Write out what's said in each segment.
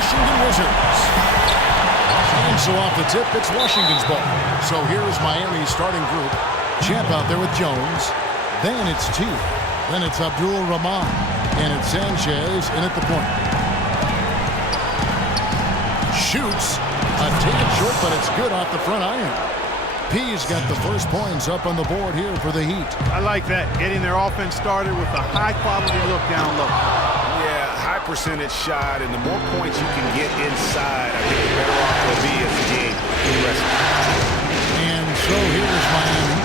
Washington Wizards. And so off the tip, it's Washington's ball. So here's Miami's starting group. Champ out there with Jones. Then it's T. Then it's Abdul Rahman. And it's Sanchez in at the point. Shoots. A tad short, but it's good off the front iron. P's got the first points up on the board here for the Heat. I like that. Getting their offense started with a high-quality look down low. Yeah, high percentage shot, and the more points you can get inside, I think the better off they'll be as the game progresses. And so here's Miami.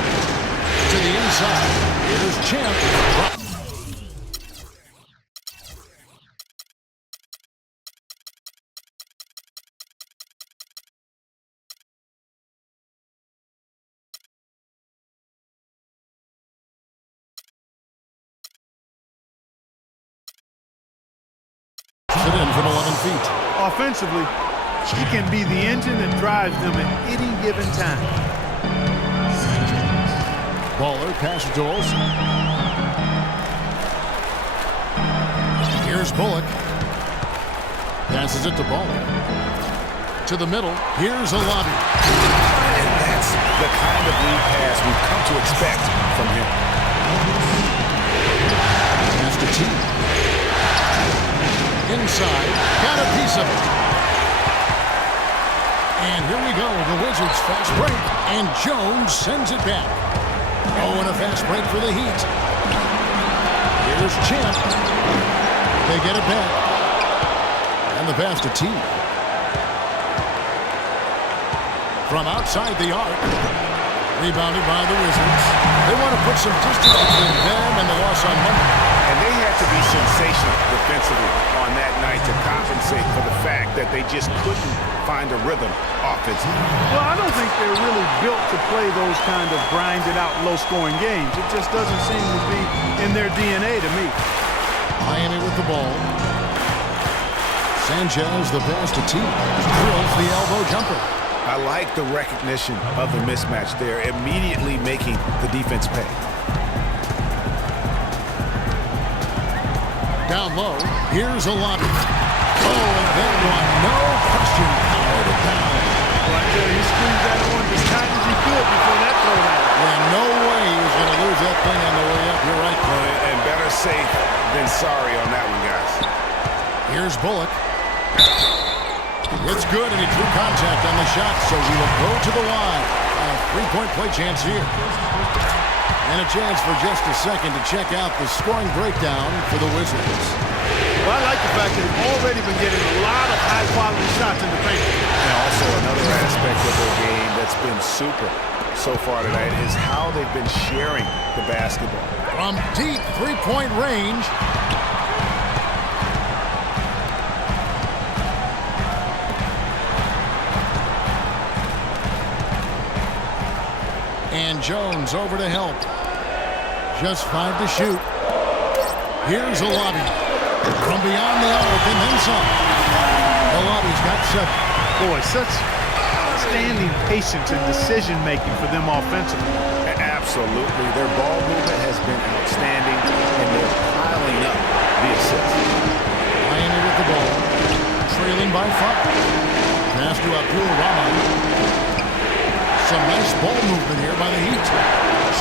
To the inside. Here's Champ. In from 11 feet. Offensively, he can be the engine that drives them at any given time. Baller passes to Olsen. Here's Bullock. Passes it to Baller. To the middle. Here's a lobby. And that's the kind of lead pass we've come to expect from him. Pass to T. Inside, got a piece of it. And here we go, the Wizards fast break, and Jones sends it back. Oh, and a fast break for the Heat. Here's Champ. They get it back. And the pass to T. From outside the arc. Rebounded by the Wizards. They want to put some distance between them and the loss on Monday. And they had to be sensational defensively on that night to compensate for the fact that they just couldn't find a rhythm offensively. Well, I don't think they're really built to play those kind of grinded-out, low-scoring games. It just doesn't seem to be in their DNA to me. Miami with the ball. Sanchez, the pass to T. Drills the elbow jumper. I like the recognition of the mismatch there, immediately making the defense pay. Down low, here's a lobby. Oh, and that one, no question, powered it down. Well, I tell you, he squeezed that on as tight as he could before that throw down. Yeah, no way he was going to lose that thing on the way up. You're right, Clay. And better safe than sorry on that one, guys. Here's Bullock. It's good, and he drew contact on the shot, so he will go to the line. A three-point play chance here. And a chance for just a second to check out the scoring breakdown for the Wizards. Well, I like the fact that they've already been getting a lot of high-quality shots in the paint. And also another aspect of their game that's been super so far tonight is how they've been sharing the basketball. From deep three-point range. And Jones over to help. Just 5 to shoot. Here's a lobby. From beyond the arc and then some. The lobby's got 7. Boy, such outstanding patience and decision-making for them offensively. Absolutely. Their ball movement has been outstanding, and they're piling up the assists. Miami with the ball. Trailing by 5. Pass to Abdul Rahman. Some nice ball movement here by the Heat.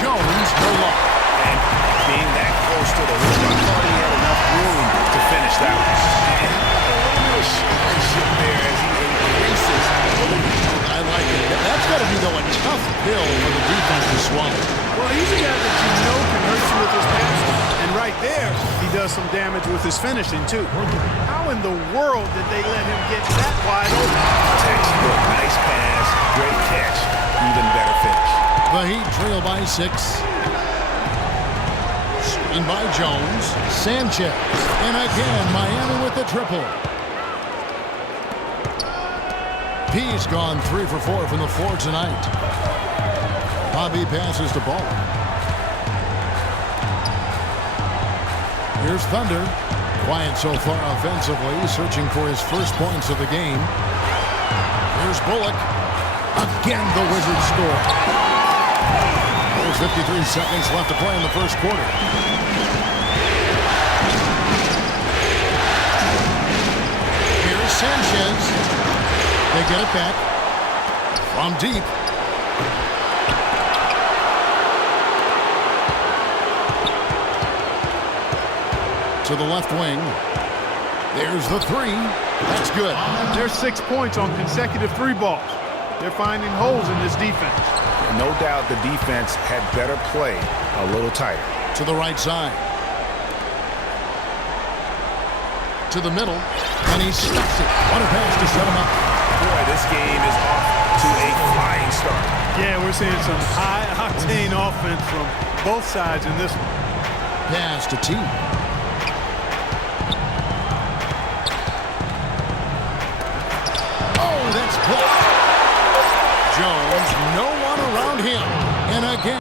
Jones, no luck. And being that close to the rim, I thought he had enough room to finish that one. And a little bit of showmanship there as he increases the lead. I like it. That's got to be, though, a tough pill for the defense to swallow. Well, he's a guy that you know can hurt you with his passing. And right there, he does some damage with his finishing, too. How in the world did they let him get that wide open? Textbook, nice pass, great catch, even better finish. The Heat trail by 6. Screen by Jones. Sanchez. And again, Miami with the triple. P's gone 3 for 4 from the floor tonight. Bobby passes the ball. Here's Thunder. Quiet so far offensively, searching for his first points of the game. Here's Bullock. Again, the Wizards score. There's 53 seconds left to play in the first quarter. Here's Sanchez. They get it back from deep. To the left wing. There's the three. That's good. There's 6 points on consecutive three balls. They're finding holes in this defense. No doubt the defense had better play a little tighter. To the right side. To the middle. And he stuffs it. What a pass to set him up. Boy, this game is off to a flying start. Yeah, we're seeing some high-octane offense from both sides in this one. Pass to T. Oh, that's blocked. Jones, no one around him. And again.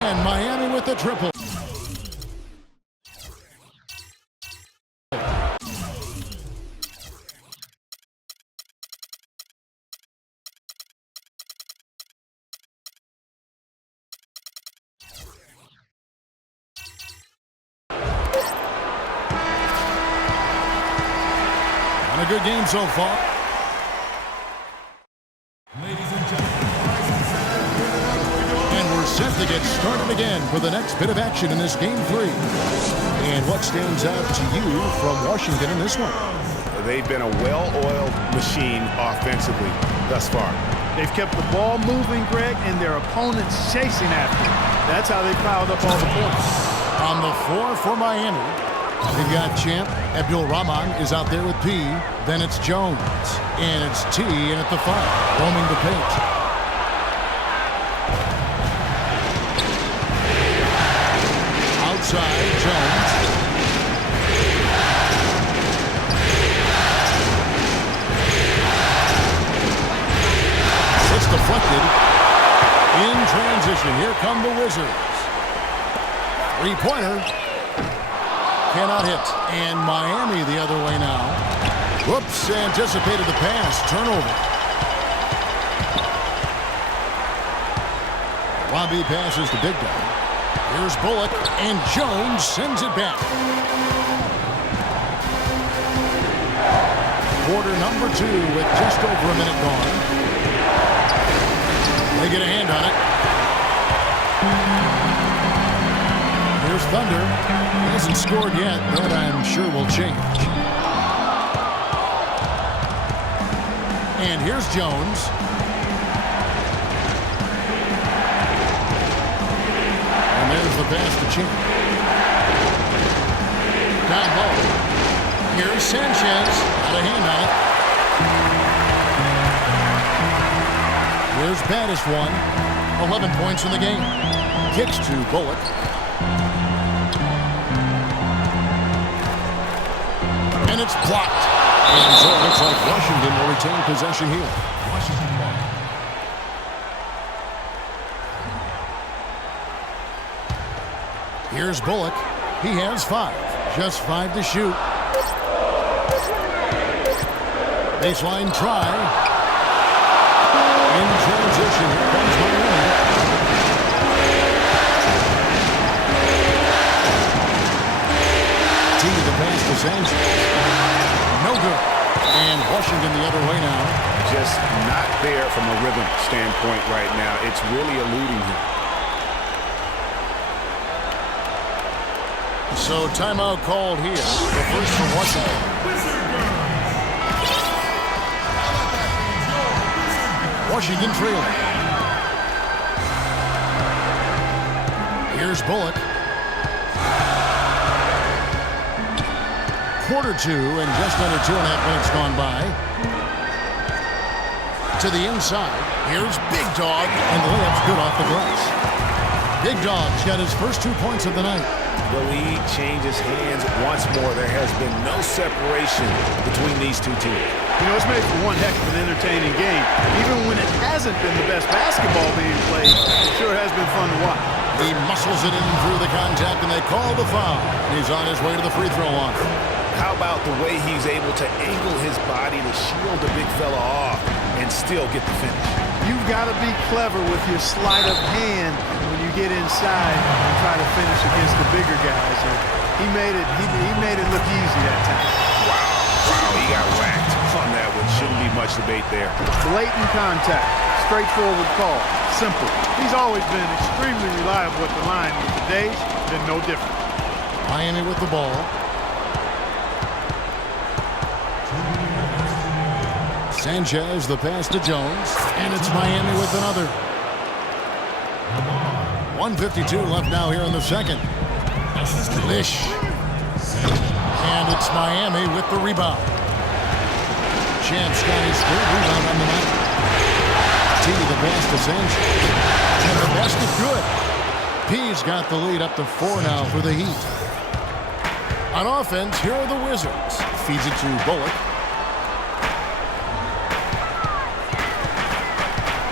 And Miami with the triple. A good game so far. And we're set to get started again for the next bit of action in this game 3. And what stands out to you from Washington in this one? They've been a well-oiled machine offensively thus far. They've kept the ball moving, Greg, and their opponents chasing after it. That's how they piled up all the points. On the floor for Miami, we've got Champ. Abdul-Rahman is out there with P. Then it's Jones. And it's T in at the 5, roaming the paint. Outside, Jones. It's deflected. In transition, here come the Wizards. Three-pointer. Cannot hit. And Miami the other way now. Whoops, anticipated the pass. Turnover. Robbie passes to Big Dog. Here's Bullock, and Jones sends it back. Quarter number 2 with just over a minute gone. They get a hand on it. Here's Thunder. He hasn't scored yet, but I'm sure will change. And here's Jones. And there's the pass to Champ. Down low. Here's Sanchez. Got a hand on it. Here's Baddest one. 11 points in the game. Kicks to Bullock. And it's blocked. And so it looks like Washington will retain possession here. Here's Bullock. He has 5. Just 5 to shoot. Baseline try. In transition, here comes Miami. T the pass to Sanchez. No good. And Washington the other way now. Just not there from a rhythm standpoint right now. It's really eluding him. So timeout called here. The first for Washington. Washington trailing. Here's Bullock. Quarter 2 and just under 2.5 minutes gone by. To the inside. Here's Big Dog. And the layup's good off the glass. Big Dog's got his first 2 points of the night. The lead changes hands once more. There has been no separation between these two teams. You know, it's made for one heck of an entertaining game. Even when it hasn't been the best basketball being played, it sure has been fun to watch. He muscles it in through the contact, and they call the foul. He's on his way to the free throw line. How about the way he's able to angle his body to shield the big fella off and still get the finish? You've got to be clever with your sleight of hand when you get inside and try to finish against the bigger guys. And he made it look easy that time. Wow, he got whacked on that one. Shouldn't be much debate there. Blatant contact, straightforward call, simple. He's always been extremely reliable at the line, but today's been no different. Miami with the ball. Sanchez, the pass to Jones, and it's Miami with another. 1:52 left now here in the second. Lish. And it's Miami with the rebound. Champs got his third rebound on the night. T, the pass to Sanchez. And the basket good. P's got the lead up to 4 now for the Heat. On offense, here are the Wizards. Feeds it to Bullock.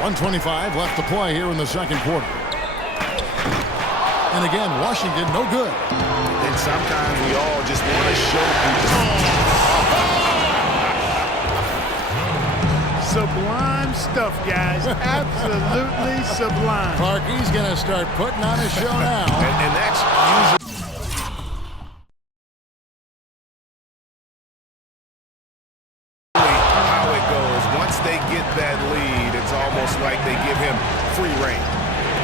1:25 left to play here in the second quarter. And again, Washington, no good. And sometimes we all just want to show people. Sublime stuff, guys. Absolutely sublime. Clarkie's going to start putting on a show now. And that's usually how it goes. Once they get that lead, it's almost like they give him free reign.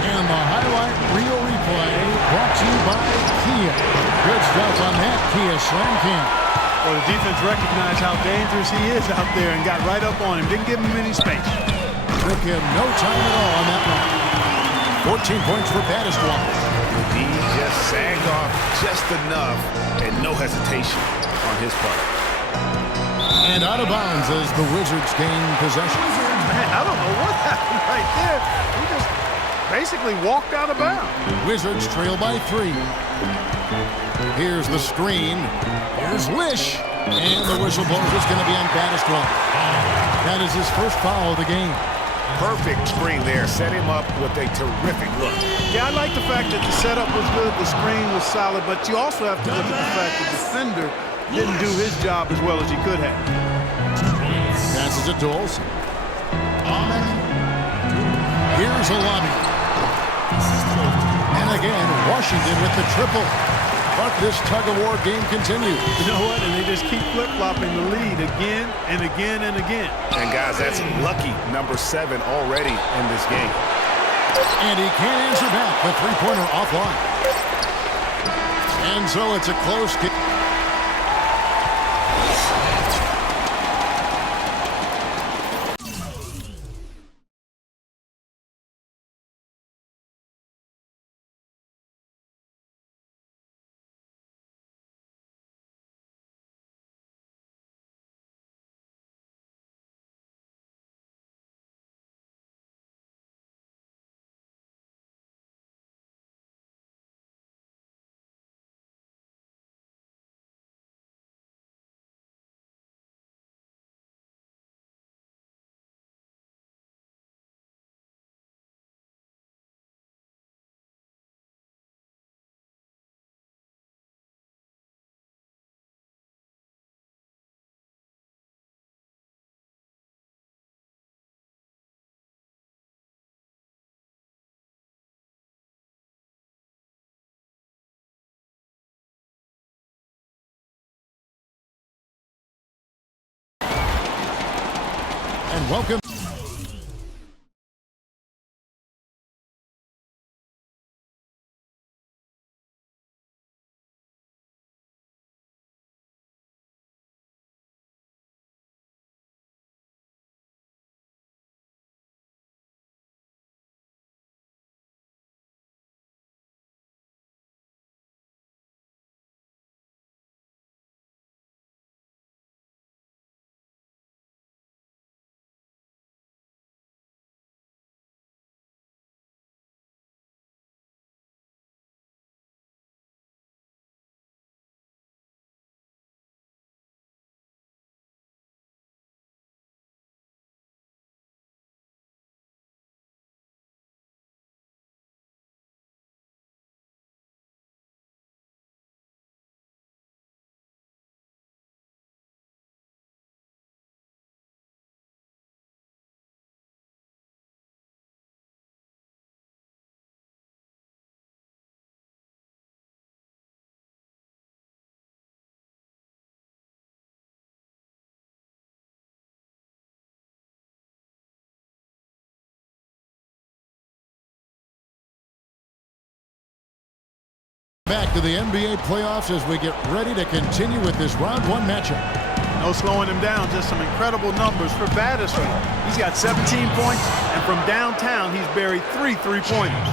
And the highlight reel replay brought to you by Kia. Good stuff on that Kia Slam Cam. Well, the defense recognized how dangerous he is out there and got right up on him. Didn't give him any space. Took him no time at all on that one. 14 points for Baddistwater. He just sagged off just enough and no hesitation on his part. And out of bounds as the Wizards gain possession. Man, I don't know what happened right there. He just basically walked out of bounds. Wizards trail by 3. Here's the screen. Here's Lish. And the whistle blows is going to be on Baddistwater. That is his first foul of the game. Perfect screen there. Set him up with a terrific look. Yeah, I like the fact that the setup was good, the screen was solid, but you also have to look at the fact the defender didn't do his job as well as he could have. Passes it to Olsen. Here's a lobby. And again, Washington with the triple. But this tug-of-war game continues. You know what? And they just keep flip-flopping the lead again and again and again. And guys, that's lucky number 7 already in this game. And he can't answer back. The three-pointer offline. And so it's a close game. And welcome. Back to the NBA playoffs as we get ready to continue with this round one matchup. No slowing him down, just some incredible numbers for Batterson. He's got 17 points, and from downtown, he's buried 3 3-pointers.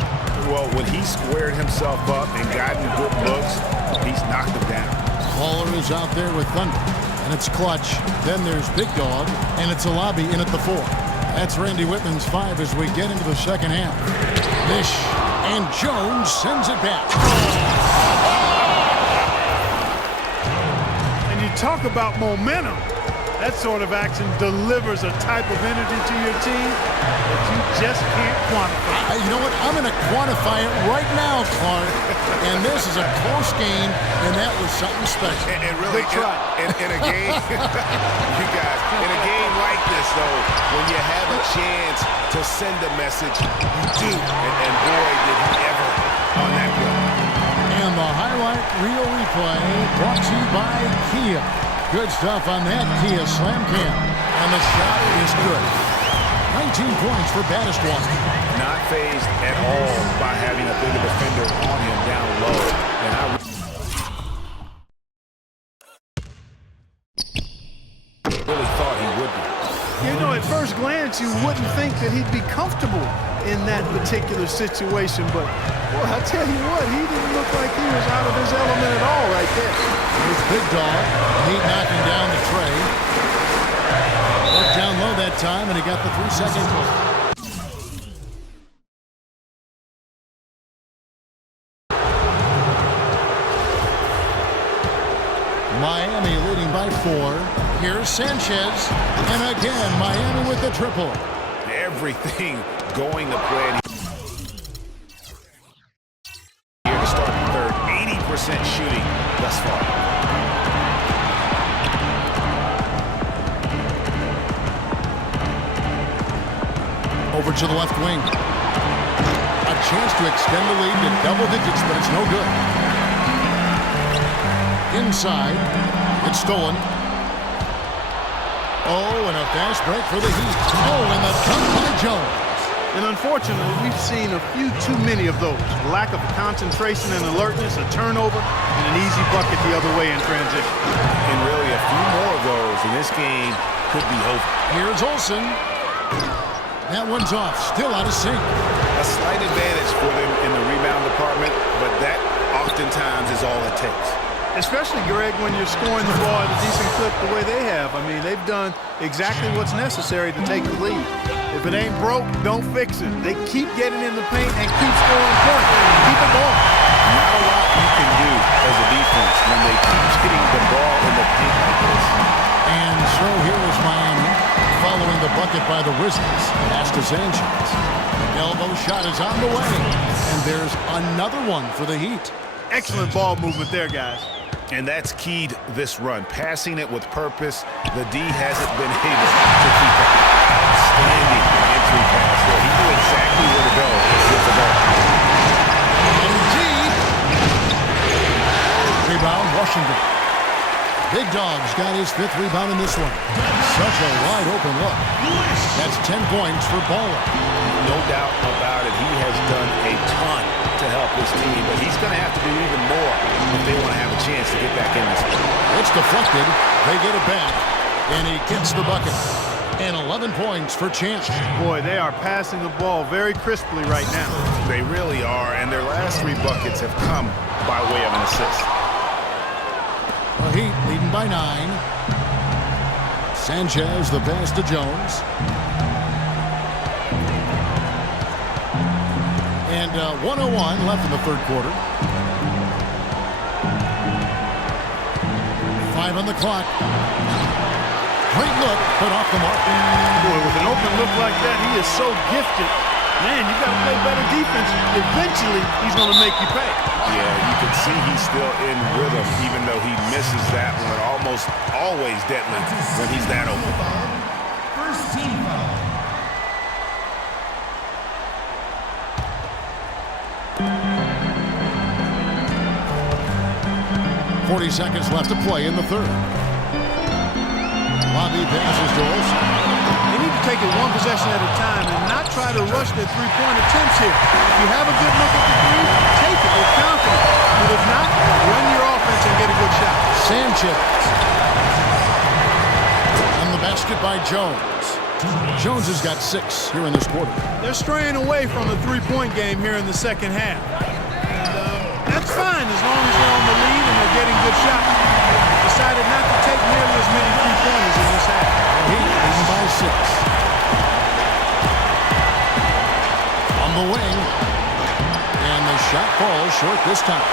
Well, when he squared himself up and gotten good looks, he's knocked them down. Waller is out there with Thunder, and it's Clutch. Then there's Big Dog, and it's Alabi in at the 4. That's Randy Whitman's 5 as we get into the second half. Bish and Jones sends it back. And you talk about momentum. That sort of action delivers a type of energy to your team that you just can't quantify. You know what? I'm going to quantify it right now, Clark. And this is a close game, and that was something special. And really, Good try. in a game, you guys, in a game like this, though, when you have a chance to send a message, you do. And boy, did he ever on that play. And the highlight reel replay brought to you by Kia. Good stuff on that Kia Slam Cam. And the shot is good. 19 points for Baddest-One. Not phased at all by having a bigger defender on him down low. And I really thought he would be. You know, at first glance, you wouldn't think that he'd be comfortable in that particular situation, but well, I tell you what, he didn't look like he was out of his element at all right there. Here's Big Dog. He knocking down the tray. Worked down low that time, and he got the 3-second goal. Miami leading by 4. Here's Sanchez. And again, Miami with the triple. Everything going to plan here to start the third. 80% shooting thus far. Over to the left wing. A chance to extend the lead to double digits, but it's no good. Inside. It's stolen. Oh, and a fast break for the Heat. Oh, and the dunk by Jones. And unfortunately, we've seen a few too many of those. Lack of concentration and alertness, a turnover, and an easy bucket the other way in transition. And really, a few more of those, and this game could be over. Here's Olsen. That one's off. Still out of sync. A slight advantage for them in the rebound department, but that oftentimes is all it takes. Especially, Greg, when you're scoring the ball at a decent clip the way they have. I mean, they've done exactly what's necessary to take the lead. If it ain't broke, don't fix it. They keep getting in the paint and keep scoring points. Keep it going. Not a lot you can do as a defense when they keep hitting the ball in the paint like this. And so here is Miami following the bucket by the Wizards. Pass to Sanchez. Elbow shot is on the way. And there's another one for the Heat. Excellent ball movement there, guys. And that's keyed this run. Passing it with purpose. The D hasn't been able to keep up. Outstanding entry pass there. He knew exactly where to go with the ball. Indeed. Rebound, Washington. Big Dog's got his 5th rebound in this one. Such a wide open look. That's 10 points for Baller. No doubt about it. He has done a ton to help this team, but he's going to have to do even more if they want to have a chance to get back in this game. It's deflected. They get it back, and he gets the bucket. And 11 points for Chance. Boy, they are passing the ball very crisply right now. They really are, and their last 3 buckets have come by way of an assist. The Heat leading by 9. Sanchez, the pass to Jones. And 1:01 left in the third quarter. 5 on the clock. Great look, but off the mark. Boy, with an open look like that, he is so gifted. Man, you got to play better defense. Eventually, he's going to make you pay. Yeah, you can see he's still in rhythm, even though he misses that one. Almost always deadly when he's that open. First team foul. 40 seconds left to play in the third. Bobby passes to Olsen. They need to take it one possession at a time and not try to rush their three-point attempts here. If you have a good look at the three, take it with confidence. But if not, run your offense and get a good shot. Sanchez. And the basket by Jones. Jones has got 6 here in this quarter. They're straying away from the three-point game here in the second half. And, that's fine as long as they're on the lead and they're getting good shots. They decided not to take nearly as many three-pointers in this half. Heat leading by 6. On the wing. And the shot falls short this time.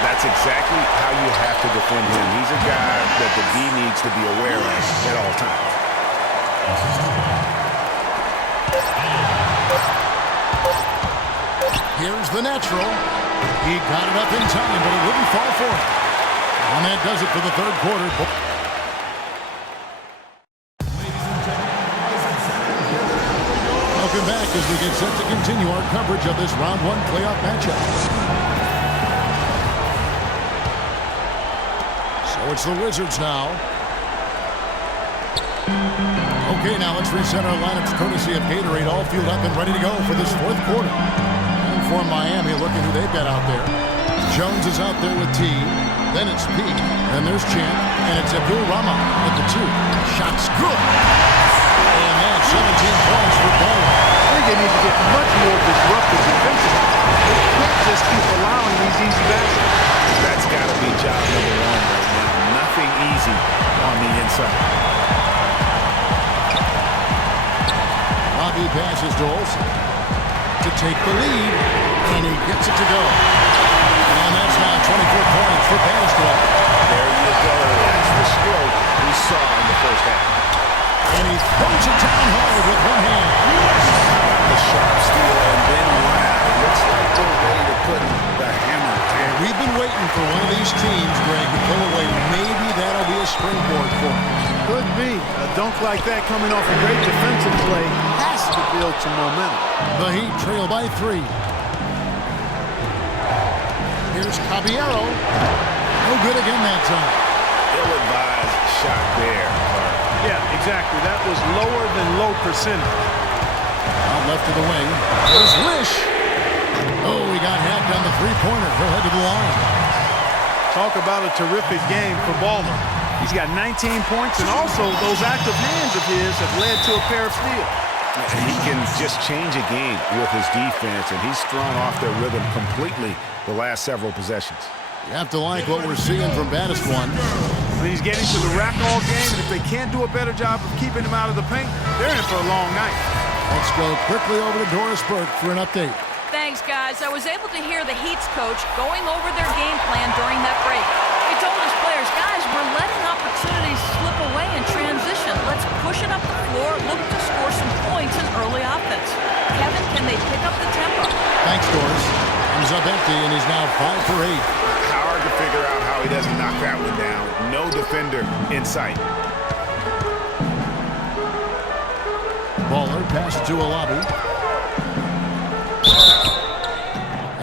That's exactly how you have to defend him. He's a guy that the D needs to be aware of at all times. Here's the natural. He got it up in time, but it wouldn't fall for him. And that does it for the third quarter. Welcome back as we get set to continue our coverage of this round 1 playoff matchup. So it's the Wizards now. Okay, now let's reset our lineups courtesy of Gatorade, all fueled up and ready to go for this fourth quarter. And for Miami, looking who they've got out there. Jones is out there with T. Then it's P. Then there's Champ. And it's Abdul Rahman at the 2. Shot's good. And that's 17 points for Ball. I think they need to get much more disruptive defensively. They can't just keep allowing these easy baskets. That's got to be job number 1 right now. Nothing easy on the inside. Robbie passes to Olsen to take the lead, and he gets it to go. And that's now 24 points for Bastrop. There you go. That's the stroke we saw in the first half. And he throws it down hard with one hand. The sharp steal and then one out. Looks like they're ready to put the hammer down. We've been waiting for one of these teams, Greg, to pull away. Maybe that'll be a springboard for him. Could be. A dunk like that coming off a great defensive play has to build some momentum. The Heat trail by 3. Here's Caballero. No good again that time. Ill-advised shot there. Yeah, exactly. That was lower than low percentage. Out left to the wing. There's Wish. Oh, he got hacked on the three-pointer. He'll head to the line. Talk about a terrific game for Baller. He's got 19 points, and also those active hands of his have led to a pair of steals. He can just change a game with his defense, and he's thrown off their rhythm completely the last several possessions. You have to like what we're seeing from Baddest One. He's getting to the rack all game, and if they can't do a better job of keeping him out of the paint, they're in for a long night. Let's go quickly over to Doris Burke for an update. Thanks, guys. I was able to hear the Heat's coach going over their game plan during that break. He told his players, guys, we're letting opportunities slip away in transition. Let's push it up the floor, look to score some points in early offense. Kevin, can they pick up the tempo? Thanks, Doris. Comes up empty, and he's now 5 for 8. Hard to figure out how he doesn't knock that one down. No defender in sight. Baller passes to Alabi.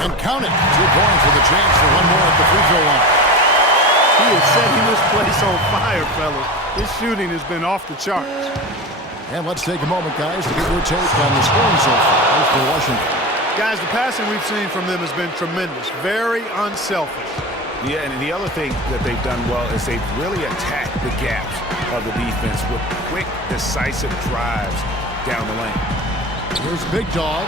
And count it. 2 points with a chance for one more at the free throw line. He has set this place on fire, fellas. His shooting has been off the charts. And let's take a moment, guys, to get your take on the scoring so far for Washington. Guys, the passing we've seen from them has been tremendous. Very unselfish. Yeah, and the other thing that they've done well is they've really attacked the gaps of the defense with quick, decisive drives down the lane. Here's Big Dog.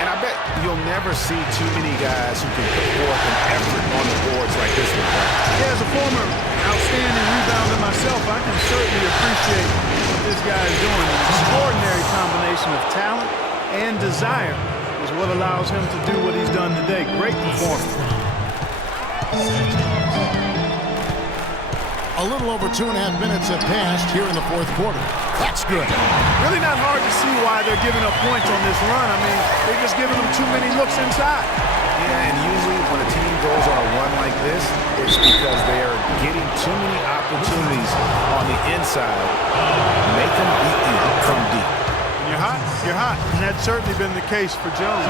And I bet you'll never see too many guys who can put forth an effort on the boards like this one. Yeah, as a former outstanding rebounder myself, I can certainly appreciate what this guy is doing. An extraordinary combination of talent and desire is what allows him to do what he's done today. Great performance. A little over 2.5 minutes have passed here in the fourth quarter. That's good. Really not hard to see why they're giving up points on this run. I mean, they're just giving them too many looks inside. Yeah, and usually when a team goes on a run like this, it's because they are getting too many opportunities on the inside. Make them beat you from deep. When you're hot, you're hot. And that's certainly been the case for Jones.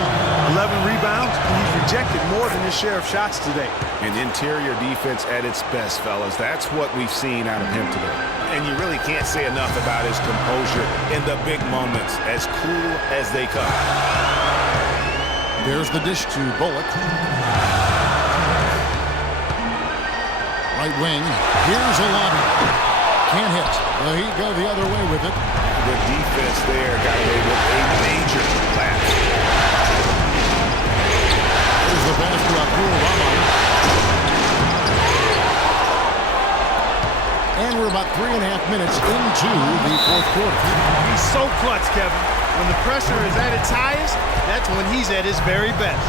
11 rebounds, and he's rejected more than his share of shots today. An interior defense at its best, fellas. That's what we've seen out of him today. And you really can't say enough about his composure in the big moments, as cool as they come. There's the dish to Bullock. Right wing. Here's a lobby. Can't hit. Well, he go the other way with it. The defense there got away with a major lapse. Here's the pass to Abdul Rahman. And we're about 3.5 minutes into the fourth quarter. He's so clutch, Kevin. When the pressure is at its highest, that's when he's at his very best.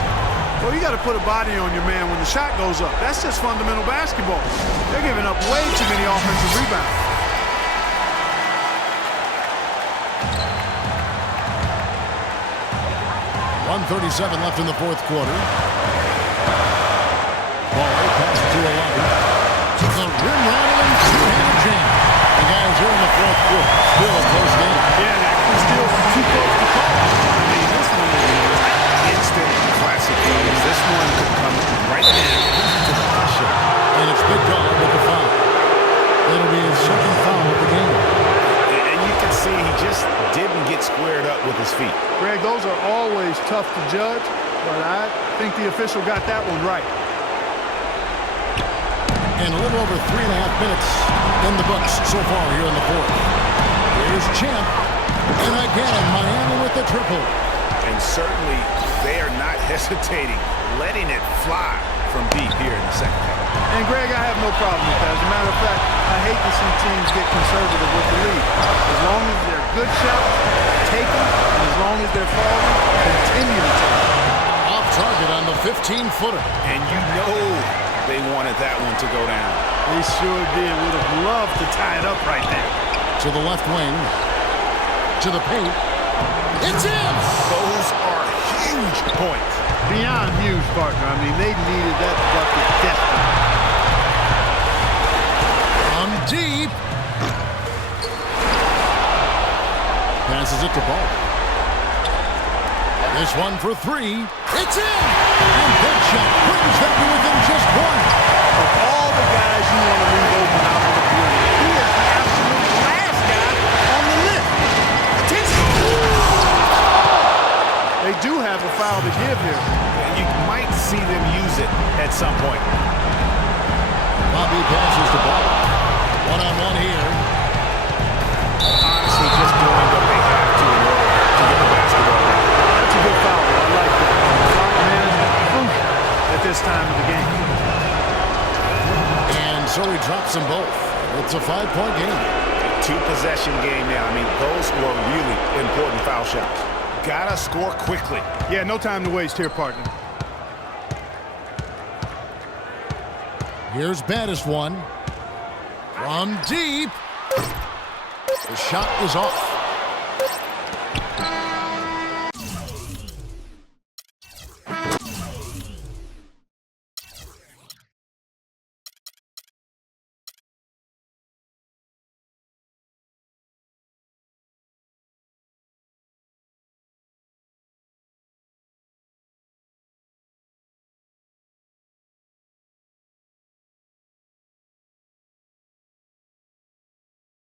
Well, you got to put a body on your man when the shot goes up. That's just fundamental basketball. They're giving up way too many offensive rebounds. .137 left in the fourth quarter. Ball passed to a lobby. To the rim-rattling two-handed jam. The guys here in the fourth quarter. Still a close game. Yeah, that was still too close to call. I mean, this one is Instant classic, fellas. This one could come right now to the pressure. And it's Big Dog with the foul. It'll be his second foul of the game. And you can see he just didn't get squared up with his feet. Greg, those are always tough to judge, but I think the official got that one right. And a little over 3.5 minutes in the books so far here in the fourth. Here's Champ. And again, Miami with the triple. And certainly they are not hesitating, letting it fly from deep here in the second half. And Greg, I have no problem with that. As a matter of fact, I hate to see teams get conservative with the lead. As long as they're good shots, take them, and as long as they're falling, continue to take them. Off target on the 15-footer. And you know they wanted that one to go down. They sure did. Would have loved to tie it up right there. To the left wing. To the paint. It's in! Those are huge points. Beyond huge, partner. I mean, they needed that bucket desperately. On deep. Passes it to Ball. This one for three. It's in! And that shot brings them to within just one. Of all the guys you want to leave open out on the period, he is the absolute last guy on the list. Attention! They do have a foul to give here. You might see them use it at some point. Bobby passes the ball. One-on-one here. Honestly, just doing what they have to in order to get the basketball back. That's a good foul. I like that. Clock management crucial at this time of the game. And so he drops them both. It's a 5-point game. Two-possession game now. I mean, those were really important foul shots. Gotta score quickly. Yeah, no time to waste here, partner. Here's Baddest one. From deep. The shot is off.